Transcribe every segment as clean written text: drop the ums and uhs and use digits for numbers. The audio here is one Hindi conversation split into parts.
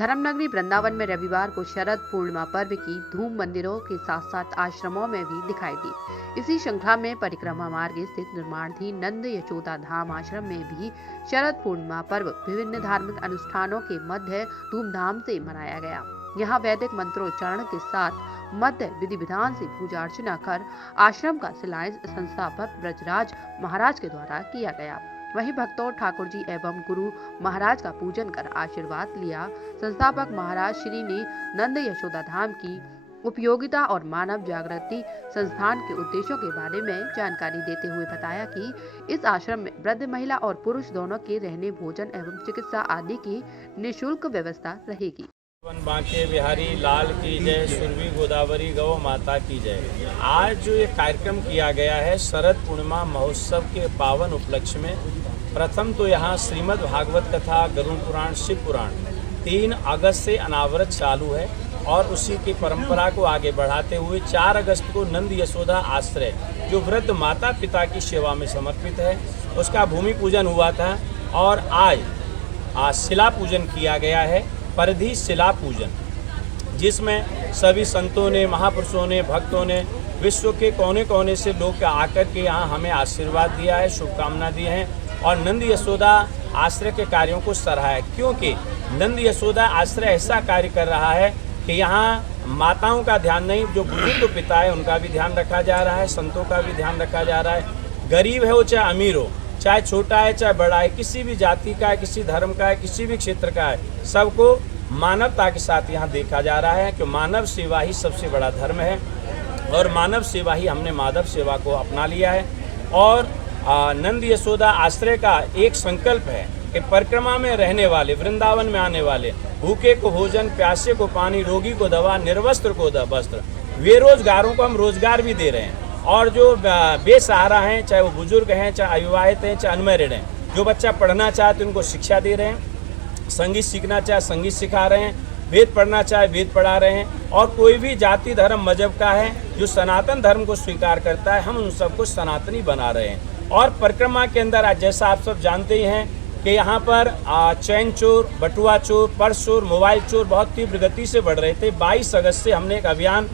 धर्मनगरी वृंदावन में रविवार को शरद पूर्णिमा पर्व की धूम मंदिरों के साथ साथ आश्रमों में भी दिखाई दी। इसी श्रृंखला में परिक्रमा मार्ग स्थित निर्माणाधीन नंद यशोदा धाम आश्रम में भी शरद पूर्णिमा पर्व विभिन्न धार्मिक अनुष्ठानों के मध्य धूमधाम से मनाया गया। यहाँ वैदिक मंत्रोच्चारण के साथ मध्य विधि विधान से पूजा अर्चना कर आश्रम का शिलान्यास संस्थापक ब्रजराज महाराज के द्वारा किया गया। वहीं भक्तों ठाकुर जी एवं गुरु महाराज का पूजन कर आशीर्वाद लिया। संस्थापक महाराज श्री ने नंद यशोदा धाम की उपयोगिता और मानव जागृति संस्थान के उद्देश्यों के बारे में जानकारी देते हुए बताया कि इस आश्रम में वृद्ध महिला और पुरुष दोनों के रहने, भोजन एवं चिकित्सा आदि की निःशुल्क व्यवस्था रहेगी। बांके बिहारी लाल की जय, सुरभि गोदावरी गौ माता की जय। आज जो ये कार्यक्रम किया गया है शरद पूर्णिमा महोत्सव के पावन उपलक्ष्य में, प्रथम तो यहाँ श्रीमद् भागवत कथा, गरुड़ पुराण, शिव पुराण 3 अगस्त से अनावरत चालू है और उसी की परंपरा को आगे बढ़ाते हुए 4 अगस्त को नंद यशोदा आश्रय जो वृद्ध माता पिता की सेवा में समर्पित है उसका भूमि पूजन हुआ था और आज शिला पूजन किया गया है, परिधि शिला पूजन, जिसमें सभी संतों ने, महापुरुषों ने, भक्तों ने विश्व के कोने कोने से लोग आकर के यहाँ हमें आशीर्वाद दिया है, शुभकामना दी है और नंद यशोदा आश्रय के कार्यों को सराहा है। क्योंकि नंद यशोदा आश्रय ऐसा कार्य कर रहा है कि यहाँ माताओं का ध्यान नहीं, जो बुजुर्ग पिता है उनका भी ध्यान रखा जा रहा है, संतों का भी ध्यान रखा जा रहा है। गरीब है वो चाहे अमीर हो, चाहे छोटा है चाहे बड़ा है, किसी भी जाति का है, किसी धर्म का है, किसी भी क्षेत्र का है, सबको मानवता के साथ यहाँ देखा जा रहा है कि मानव सेवा ही सबसे बड़ा धर्म है और मानव सेवा ही हमने माधव सेवा को अपना लिया है। और नंद यशोदा आश्रय का एक संकल्प है कि परिक्रमा में रहने वाले, वृंदावन में आने वाले, भूखे को भोजन, प्यासे को पानी, रोगी को दवा, निर्वस्त्र को वस्त्र, बेरोजगारों को हम रोजगार भी दे रहे हैं और जो बेसहारा हैं, चाहे वो बुजुर्ग हैं, चाहे अविवाहित हैं, चाहे अनमैरिड हैं, जो बच्चा पढ़ना चाहते उनको शिक्षा दे रहे हैं, संगीत सीखना चाहे संगीत सिखा रहे हैं, वेद पढ़ना चाहे वेद पढ़ा रहे हैं और कोई भी जाति धर्म मजहब का है जो सनातन धर्म को स्वीकार करता है, हम उन सबको सनातनी बना रहे हैं। और परिक्रमा के अंदर जैसा आप सब जानते ही हैं कि यहाँ पर चैन चोर, बटुआ चोर, पर्स चोर, मोबाइल चोर बहुत तीव्र गति से बढ़ रहे थे। 22 अगस्त से हमने एक अभियान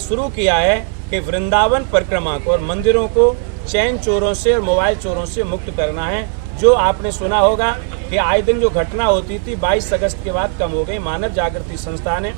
शुरू किया है कि वृंदावन परिक्रमा को और मंदिरों को चैन चोरों से और मोबाइल चोरों से मुक्त करना है। जो आपने सुना होगा कि आए दिन जो घटना होती थी 22 अगस्त के बाद कम हो गई। मानव जागृति संस्था ने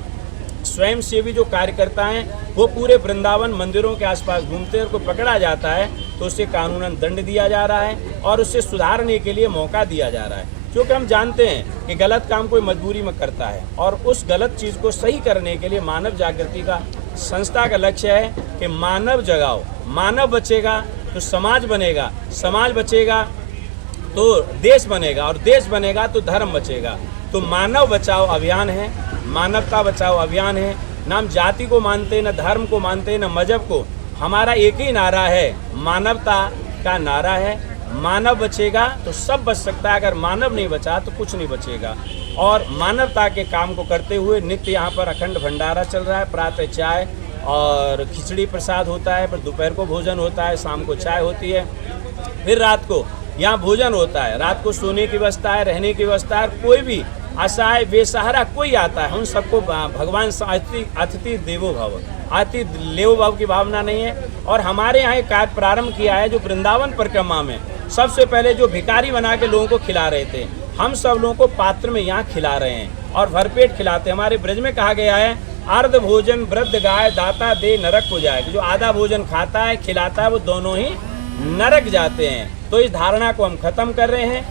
स्वयं सेवी जो कार्यकर्ता हैं वो पूरे वृंदावन मंदिरों के आसपास घूमते हैं और कोई पकड़ा जाता है तो उसे कानूनन दंड दिया जा रहा है और उसे सुधारने के लिए मौका दिया जा रहा है। क्योंकि हम जानते हैं कि गलत काम कोई मजबूरी में करता है और उस गलत चीज़ को सही करने के लिए मानव जागृति का संस्था का लक्ष्य है कि मानव जगाओ, मानव बचेगा तो समाज बनेगा, समाज बचेगा तो देश बनेगा और देश बनेगा तो धर्म बचेगा। तो मानव बचाओ अभियान है, मानवता बचाओ अभियान है। न हम जाति को मानते, न धर्म को मानते, न मजहब को। हमारा एक ही नारा है, मानवता का नारा है। मानव बचेगा तो सब बच सकता है, अगर मानव नहीं बचा तो कुछ नहीं बचेगा। और मानवता के काम को करते हुए नित्य यहाँ पर अखंड भंडारा चल रहा है। प्रातः चाय और खिचड़ी प्रसाद होता है, फिर दोपहर को भोजन होता है, शाम को चाय होती है, फिर रात को यहाँ भोजन होता है। रात को सोने की व्यवस्था है, रहने की व्यवस्था है। कोई भी असहाय बेसहारा कोई आता है, उन सबको भगवान अतिथि देवो भव, अतिथि लेवो भव की भावना नहीं है। और हमारे यहाँ एक कार्य प्रारंभ किया है जो वृंदावन परिक्रमा में सबसे पहले जो भिखारी बना के लोगों को खिला रहे थे, हम सब लोगों को पात्र में यहाँ खिला रहे हैं और भरपेट खिलाते हैं। हमारे ब्रज में कहा गया है, अर्ध भोजन वृद्ध गाय दाता दे नरक हो जाए। जो आधा भोजन खाता है, खिलाता है, वो दोनों ही नरक जाते हैं। तो इस धारणा को हम खत्म कर रहे हैं।